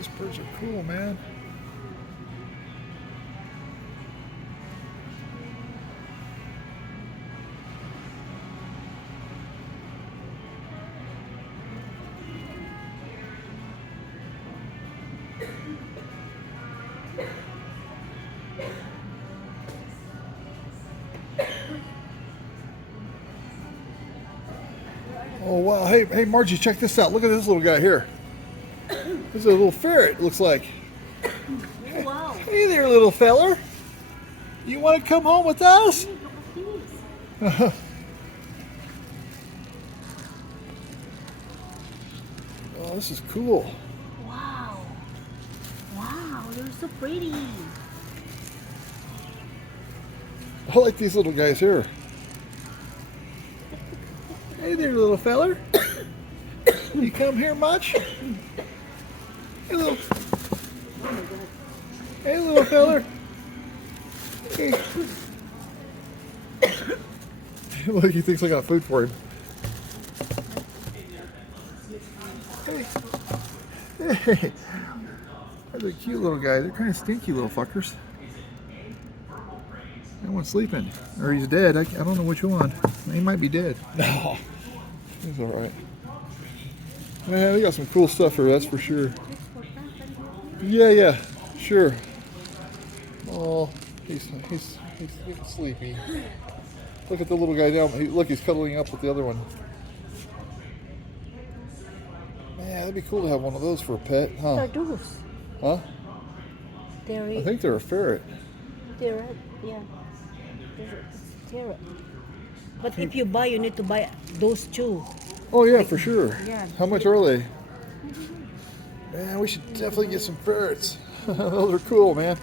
These birds are cool, man. Oh wow! Hey, Margie, check this out. Look at this little guy here. This is a little ferret. It looks like. Oh, wow. Hey there, little feller. You want to come home with us? Hey, look at this. Oh, this is cool. Wow. Wow, they're so pretty. I like these little guys here. Hey there, little feller. You come here much? Hey, little. Hey, little feller. Hey. Look, he thinks I got food for him. Hey. Hey. They're a cute little guys. They're kind of stinky little fuckers. That one's sleeping. Or he's dead. I don't know which one. He might be dead. No. He's alright. Man, they got some cool stuff here, that's for sure. Yeah, sure. Oh, he's sleepy. Look at the little guy down. Look, he's cuddling up with the other one. Man, that'd be cool to have one of those for a pet, huh? They're doos. Huh? They're I think they're a ferret. red, yeah. It's ferret. But if you buy, you need to buy those two. Oh yeah, for sure. Yeah. How much are they? Man, we should definitely get some ferrets. Those are cool, man.